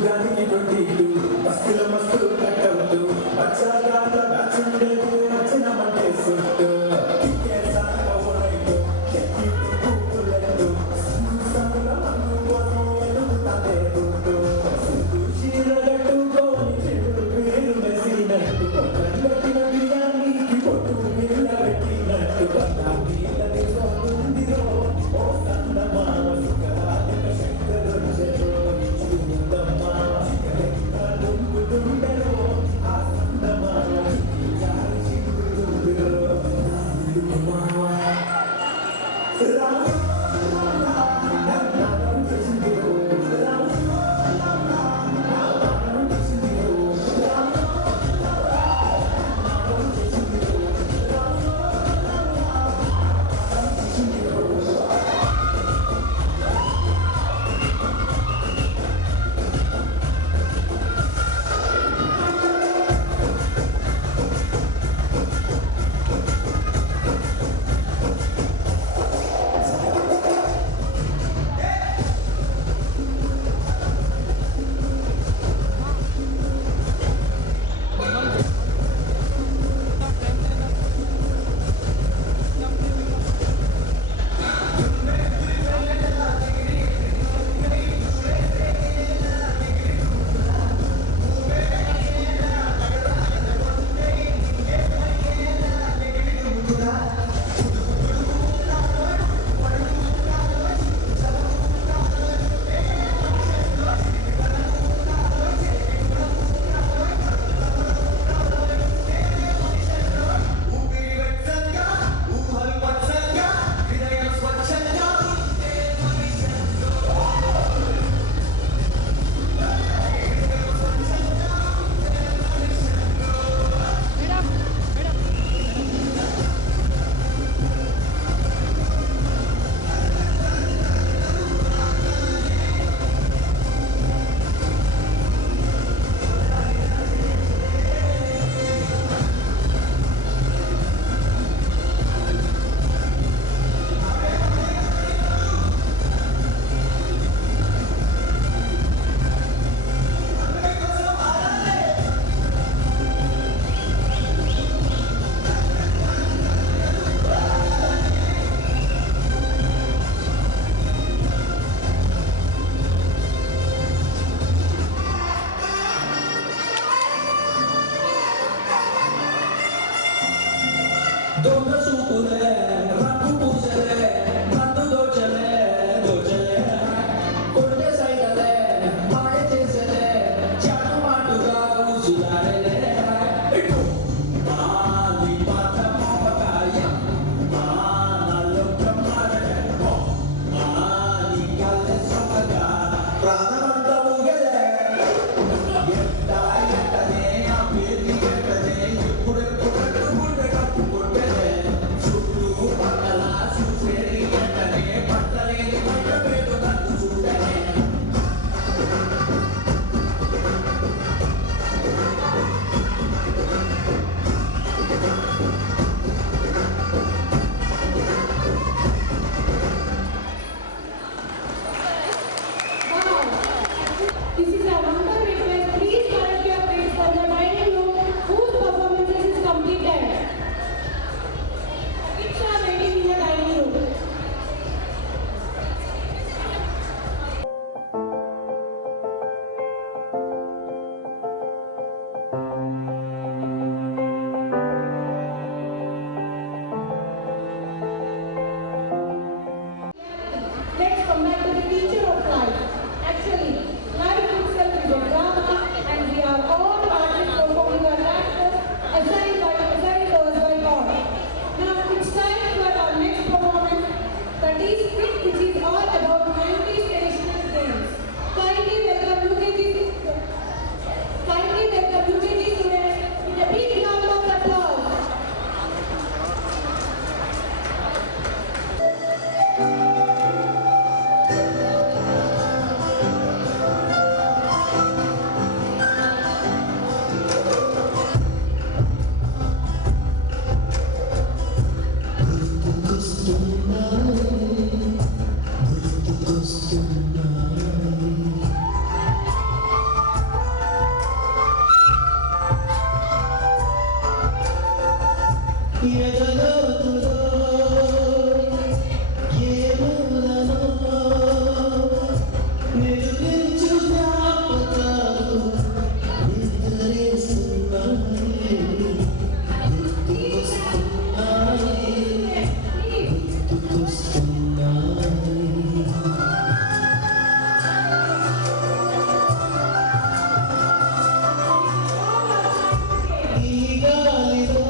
గానికి 22 మస్తుల మస్తు కట్టవుతూ వచ్చాగాల బ్యాచుండేది వచ్చినమంటే సుట్టు ఎదలోతులో ఏ మూలలో నిలువించు జ్ఞాపకాలు నిద్రేస్తున్నాయి, గుర్తుకొస్తున్నాయి. ఈ గాలిలో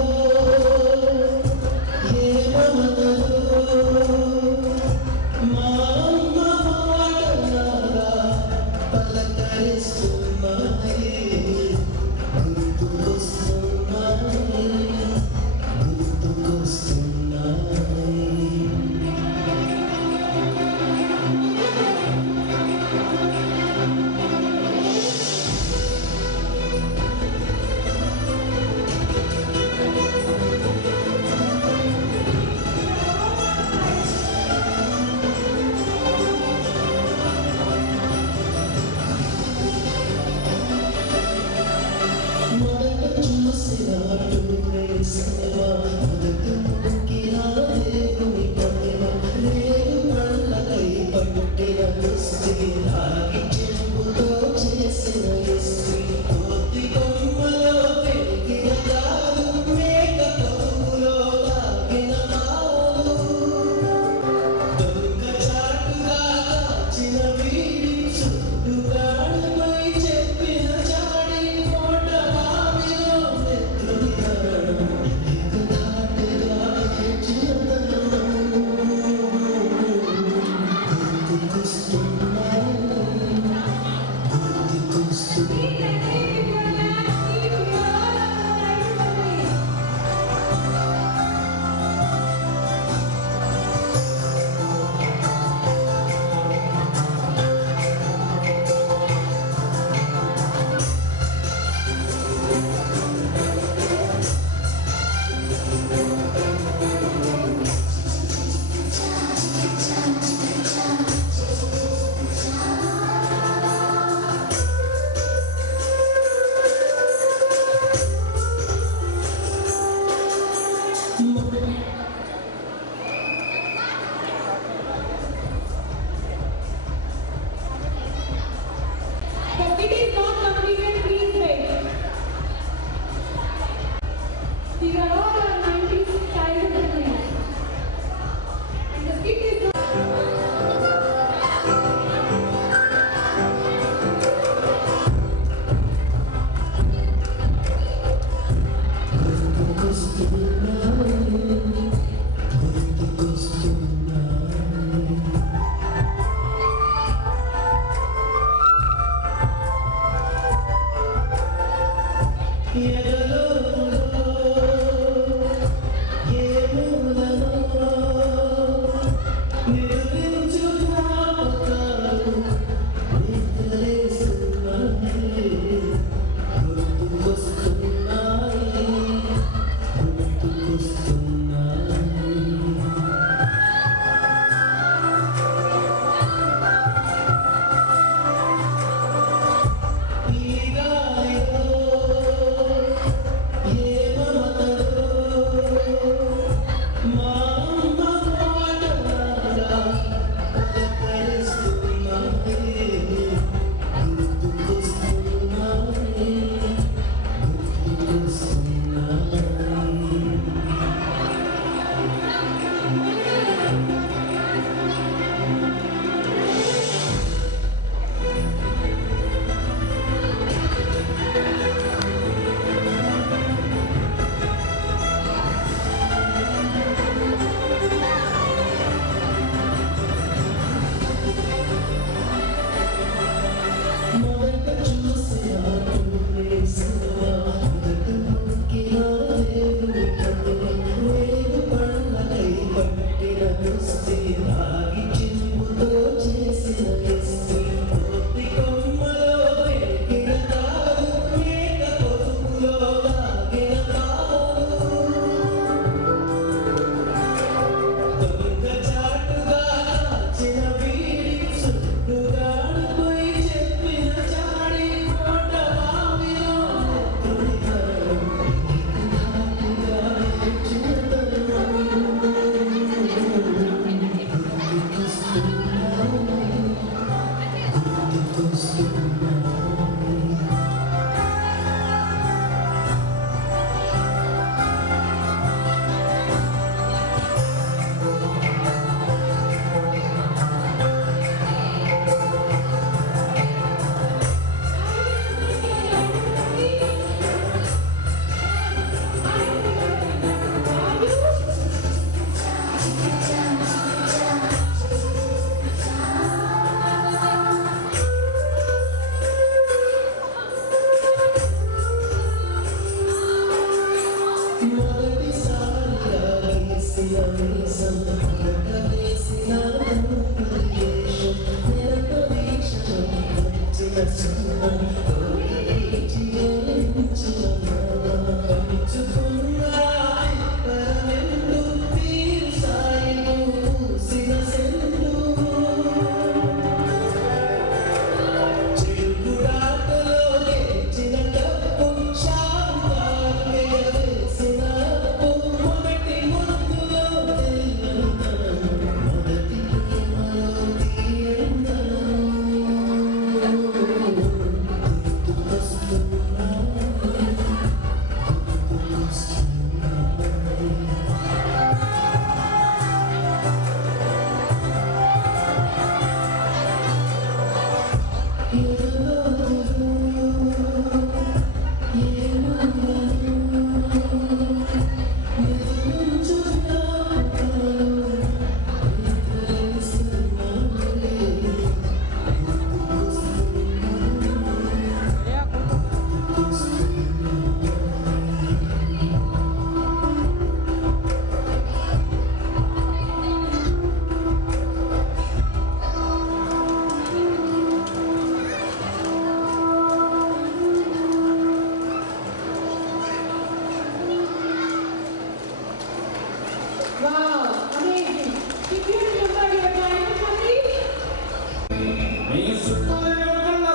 Wow, amazing. If you remember your time, happy? నీ సుఖముల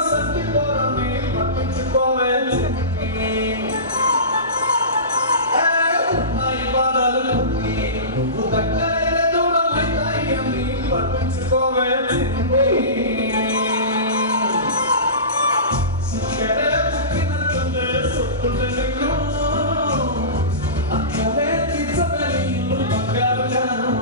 సంతి కొరమే పట్టించుకోవాలి నా ఇబాదలు నువ్వు దగ్గర దూరమైతాయని పట్టించుకోవాలి సిక్కరే పుట్టినట్టుందే సొత్తుండే నిన్ను అక్కడే తీర్చబడి బంగారు జనం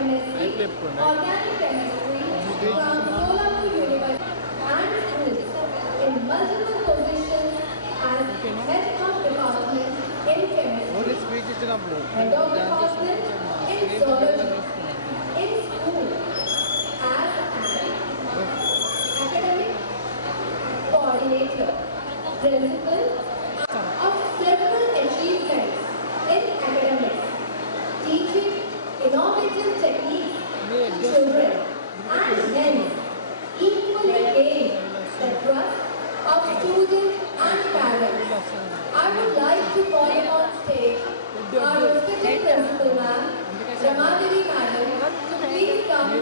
MSc Organic Chemistry from Kolhapur University and is in multiple positions as Head of Department in Chemistry, speech ఇచ్చినప్పుడు Head of Department in Zoology, in school as an academic coordinator, principal of several achievements in academics, teaching innovative techniques to children and hence equally gain the trust of students and parents. I would like to call on stage our respected principal ma'am, Ramadevi madam, to please come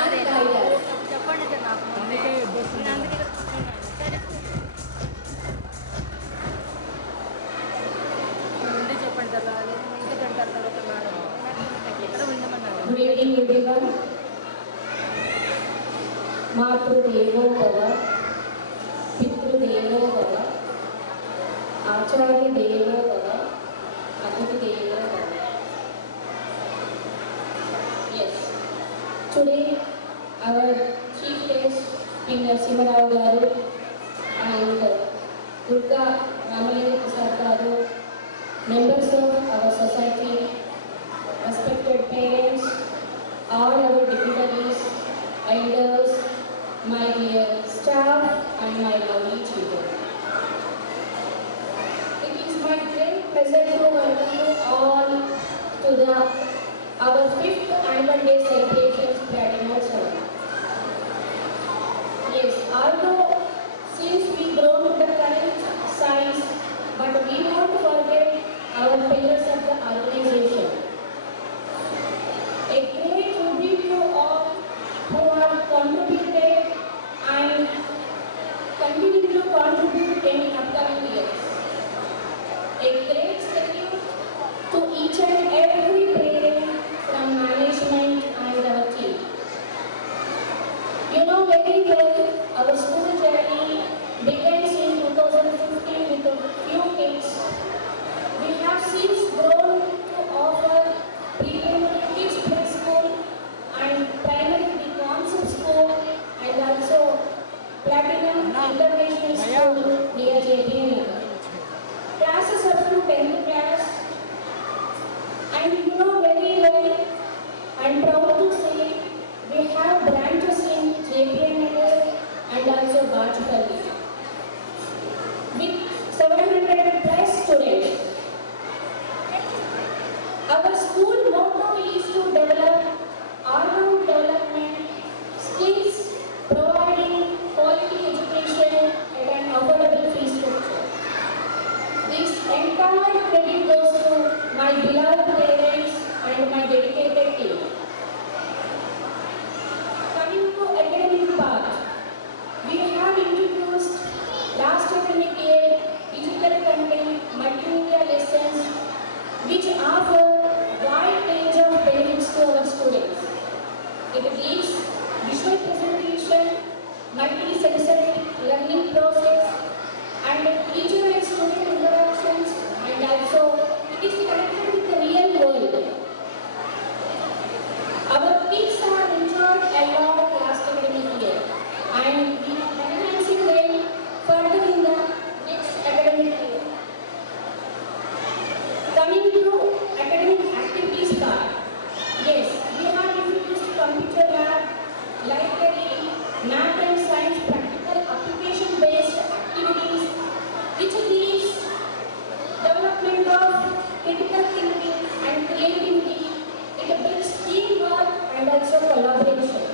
and guide us. చెప్పండి sir నాకు నేను అందుకే సరే ముందే చెప్పండి sir ఇంకా పెడతారు తర్వాత మేడం ఎక్కడ ఉండమన్నారు Good evening everyone. మాతృదేవో భవ, పితృదేవో భవ, ఆచార్య దేవో భవ, అతిథి దేవో భవ. Yes. Today our chief guest P. Narasimha garu and Durga Ramalingam Prasad garu, members of our society, respected parents, all our dignitaries, elders, my dear staff and my lovely children. It is my great pleasure to welcome you all to our 5th annual day celebrations Platinum. Yes, although since we grown to the current size, but we won't forget our pillars of the organization. A great tribute to all who have contributed and continue to contribute in upcoming years. A great salute to each and every parent from management and our team. You know very well our school journey begins in 2015 with a few kids. We have since grown to offer pre-primary kids play school and primary concept school and also Platinum International School near JPM. Classes up to 10th class, and you know very well, I'm proud to say we have branches in JPM and also Bachapalli with 700 plus students. Our school motto is to develop all-round development, skills, providing quality education at an affordable fee structure. This entire credit goes to my beloved parents and my dedicated team. Coming to academic part, we have introduced last academic year digital content multimedia lessons which offer wide range of benefits to our students. It gives visual presentation, multi-sensory learning process, and teacher and student interactions, and also it is connected with the real world. Our kids have enjoyed a lot last academic year, and we are enhancing them further in the next academic year. Coming to academic activities part, yes, we have introduced computer lab, library, math and science practical application-based activities, which leads development of critical thinking and creativity. It builds teamwork and also collaboration.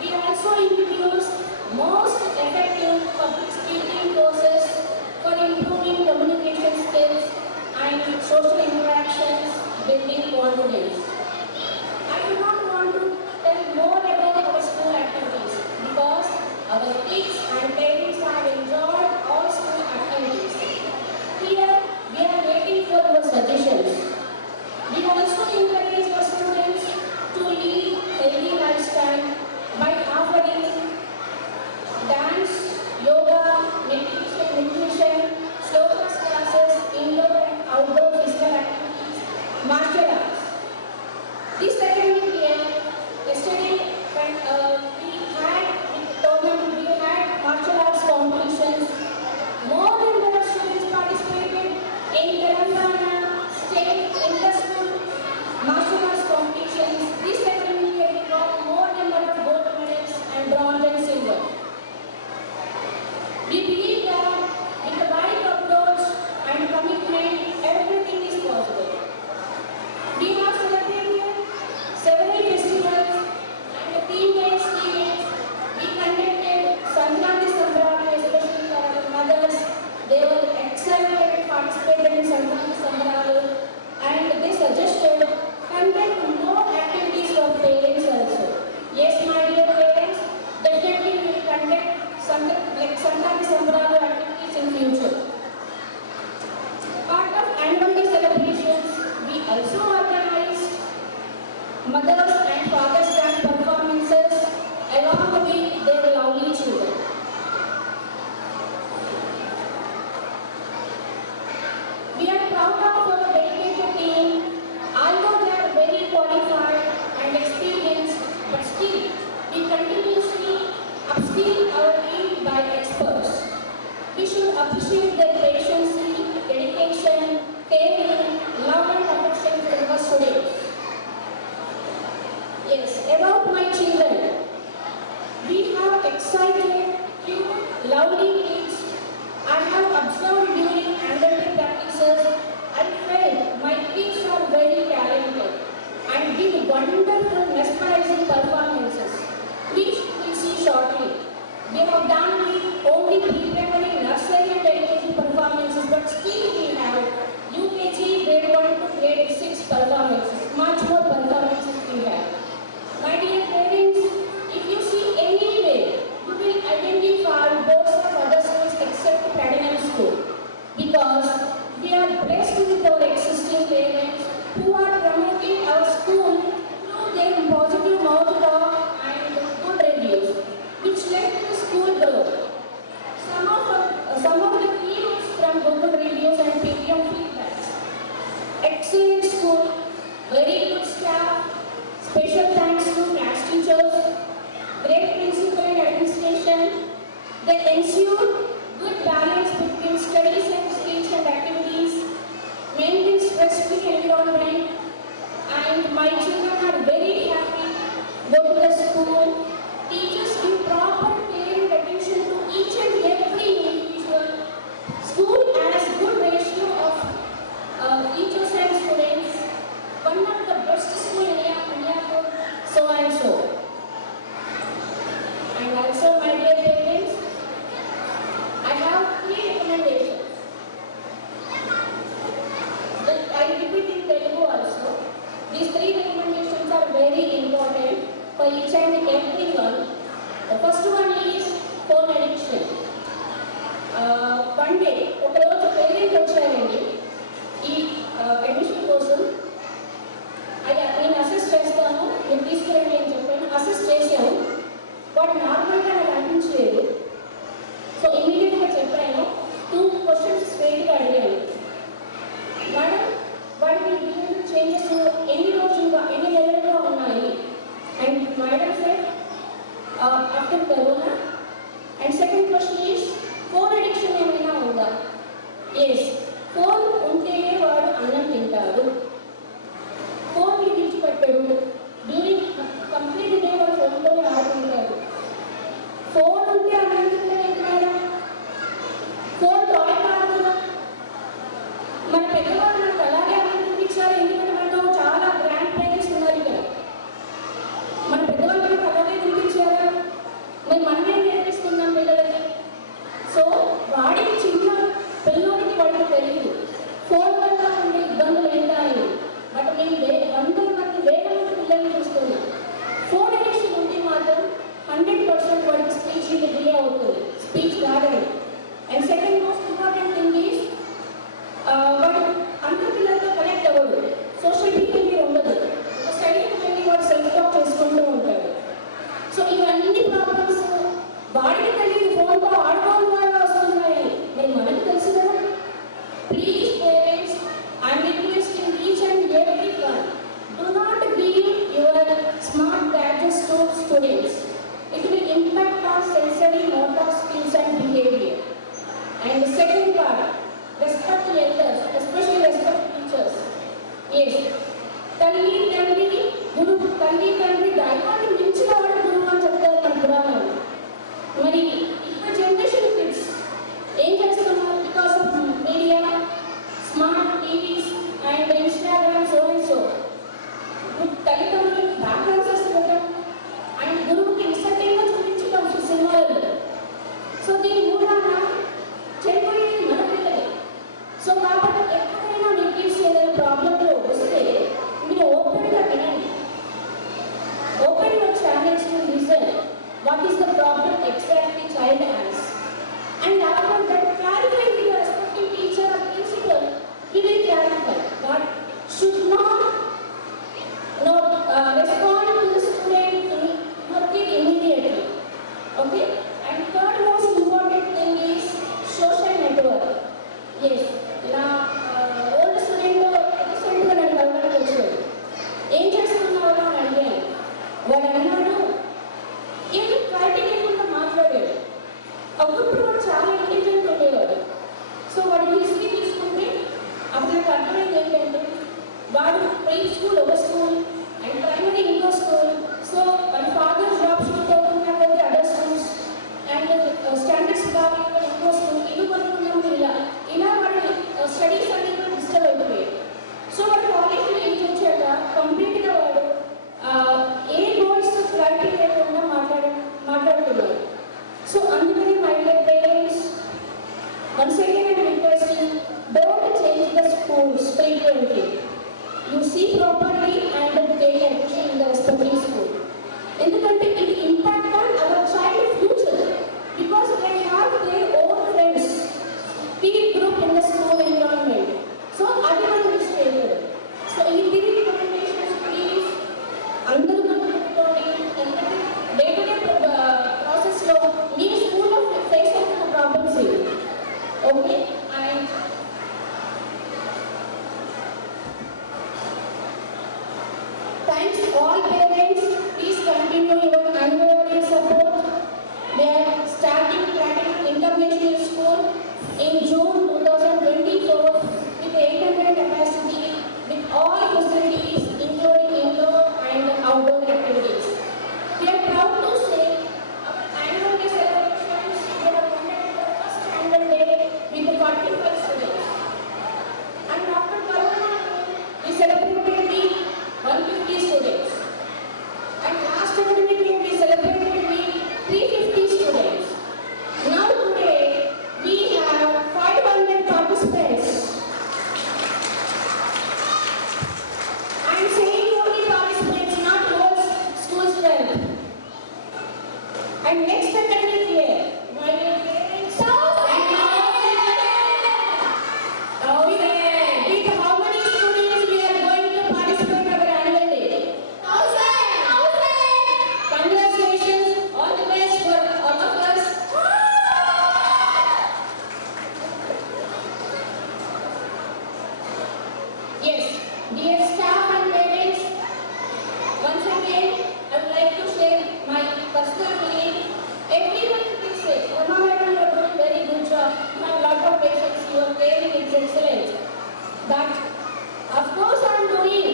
We also introduced most effective public speaking courses for improving communication skills and social interactions, building confidence. I do not want to tell more about our school activities because our kids and parents have enjoyed all school activities. Here, we are waiting for your suggestions. We also encourage our students to lead healthy lifestyle by offering dance, yoga, nutrition, slow classes, indoor and outdoor physical activities, annual day celebrations, we also organized Mothers and Fathers Day performances along with their lovely children. We are proud of our dedicated team, although they are very qualified and experienced, but still we continuously upskill our team by experts. We should appreciate their patience, dedication, caring, love and affection for our students. Yes, about my children. We have excited, cute, lovely kids. I have observed during annual practices. I felt my kids are very talented and did wonderful, mesmerizing performances, which we will see shortly. They have done the only pre-primary, nursery and LKG performances, but still we have UKG, grade 1 to grade 6 performances. Much more performances we have. My dear parents, if you see anywhere, you will identify boards of other schools except Platinum School, because we are blessed with our existing parents who are promoting our school through their positive mouth talk and good reviews, which led to the school growth. Some of the keynotes from Google reviews and PTM feedbacks. Excellent school, very good staff. Special thanks to class teachers, great principal and administration. They ensured good balance between studies and skills and activities, maintain stress-free environment, and my children are very happy go to the school. Teachers give proper care and attention to each and every individual. School has good ratio of teachers and students. One of the best school in India, so and so. And also, my dear parents, I have 3 recommendations. I repeat in Telugu also. These 3 recommendations are very important for each and everyone. The first one is phone addiction. One day, ఒక రోజు parent వచ్చారండి ఈ admission కోసం. నేను assess చేస్తాను, నేను తీసుకురండి అని చెప్పాను. అసెస్ చేశాను, వాడు నార్మల్గా నాకు అనిపించలేదు. సో ఇమీడియట్గా చెప్పాను, 2 క్వశ్చన్స్ స్ట్రైట్గా అడిగాను. మేడం, వాడికి బిహేవియర్ చేంజెస్ ఎన్ని రోజులుగా, ఎన్ని నెలలుగా ఉన్నాయి? And madam sir after corona. And second question is phone addiction ఏమైనా ఉందా? ఎస్, ఫోన్ ఉంటేనే వాడు అన్నం తింటాడు, ఫోన్ విడిచిపెట్టాడు, డ్యూరింగ్ కంప్లీట్ డే వాడు ఫోన్తోనే ఆడుకుంటాడు. ఫోన్ ఉంటే అన్నం తింటాడు మేడం, ఫోన్ టాయ్ కాదు. మన పెద్దవాళ్ళు నాకు అలాగే అన్నం తినిపించారు, ఎందుకంటే మనకు చాలా గ్రాండ్ పేరెంట్స్ ఉన్నారు ఇక్కడ. మన పెద్దవాళ్ళు మనకు అలాగే తినిపించారా? మరి మనమే నేర్పిస్తున్నాం పిల్లలకి. సో వాడికి చిన్న పిల్లలకి వాడికి తెలియదు ఫోన్ వల్ల ఉండే ఇబ్బందులు ఏంటా అని. బట్ మేము వందల మంది వేల మంది పిల్లల్ని చూస్తున్నాం. ఫోన్ అడిక్షన్ ఉంటే మాత్రం 100% వాడికి స్పీచ్ డిలే అవుతుంది, స్పీచ్ రాదండి. And second most important thing is వాడు అందరి పిల్లలతో కనెక్ట్ అవ్వడు, సోషల్ బిహేవియర్ ఉండదు, ఒక సైడ్కి వెళ్ళి వాడు సెల్ఫ్ టాక్ చేసుకుంటూ ఉంటాడు. సో ఇవన్నీ ప్రాబ్లమ్స్ వాడికి తెలియదు, ఫోన్తో ఆడుకోవడం ద్వారా వస్తున్నాయని. మరి మనకు తెలుసు కదా. Please parents, I'm requesting each and every one, do not give your smart gadgets to students. It will impact our sensory motor skills and behavior. And the second part, respect elders, especially respect teachers. Yes, తల్లి తండ్రి గురువు, తల్లి తండ్రి దైవాన్ని మించిన వాడు గురువు అని చెప్తారు మన పురాణాలు. మరి ఇప్పుడు జనరేషన్ కిడ్స్ ఏం చేస్తున్నారు? Because of media, smart TVs and Instagram, so and so. తల్లిదండ్రులకు బ్యాక్ ఆన్సర్స్ ఇవ్వడం అండ్ గురువుకి ఇన్సర్టైన్గా చూపించడం సినిమాలలో. సో దీని మూలాన చెడిపోయేది మన పిల్లలే. సో కాబట్టి ఎప్పుడైనా మీ కిడ్స్ ఏదైనా ప్రాబ్లంలో వస్తే మీరు ఓపెన్గా వినండి, open your channels to listen what is the problem exactly child has, and after that clarify with your respective teacher or principal, he will clarify వాడు ప్రీ స్కూల్ ఒక స్కూల్ అండ్ ప్రైమరీ ఇంకో school. So మన father job shoot అవుతున్నది other schools and standards కావాలి ఇంకో school ఇది కొనుక్కున్నాము. ఇలా వాడి స్టడీస్ అన్ని కూడా డిస్టర్బ్ అయిపోయాయి. సో వాడు కాలేజ్లో ఏం వచ్చాక కంప్లీట్గా వాడు ఏ గోల్స్ క్లారిటీ లేకుండా మాట్లాడుతున్నారు. సో అందుకని my dear parents, once again I'm requesting, don't change the schools frequently. You see properly and take action in the respective school. ఎందుకంటే it impact on our child future because they have their own friends, peer group in the school environment. So అది మనం miss చేయకూడదు. So ఈ three recommendations please అందరూ గుర్తుపెట్టుకోండి. ఎందుకంటే day to day ప్రాసెస్లో మీ స్కూల్లో ఫేస్ అవుతున్న ప్రాబ్లమ్స్ ఇవి. Okay. And thanks all parents. Please continue your unwavering support. We are starting Practical International School in June 2024 with 800 capacity with all facilities including indoor and outdoor activities. We are proud to say our annual day celebrations we have conducted the first annual day with 45 students. And after Corona, we celebrated with 150 students. And last academic year we celebrated with 350 students. Now today we have 500 participants. I am saying only participants, not whole school strength. And next academic year, my dear parents, with how many students we are going to participate in our annual day? 1,000. Congratulations, all the best for all of us. Yes, dear staff and parents, once again I would like to share my personal feeling. Everyone will say, Rama madam, you are doing very good job. You have lot of patience. Your caring is excellent. But of course I am doing.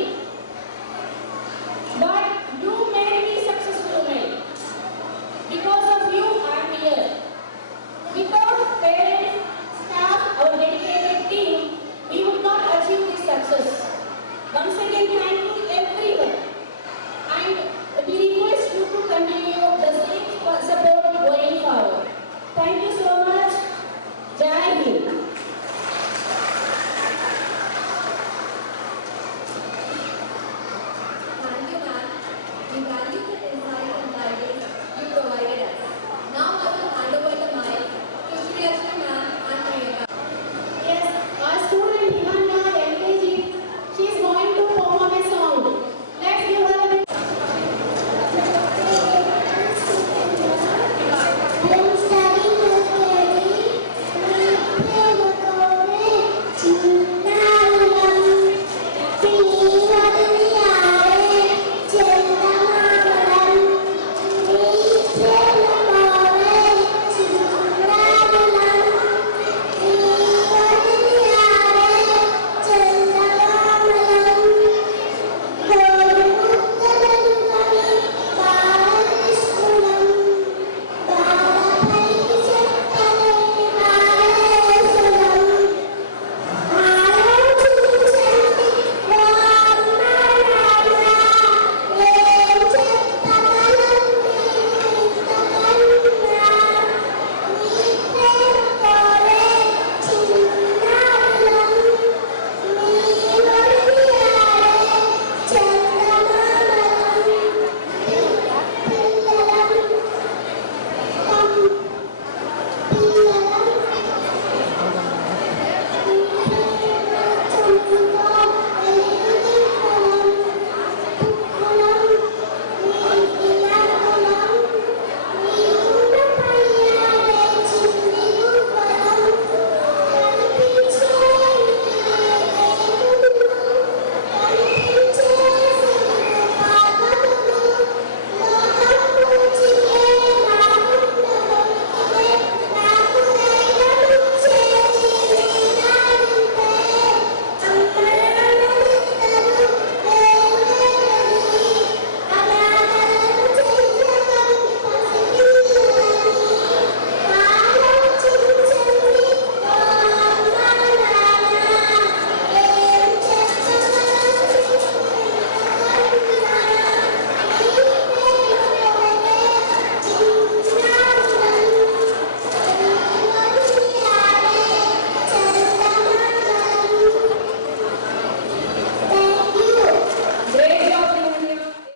But you made me successful, mate. Because of you I am here. Without parents, staff, our dedicated team, we would not achieve this success. Once again, thank you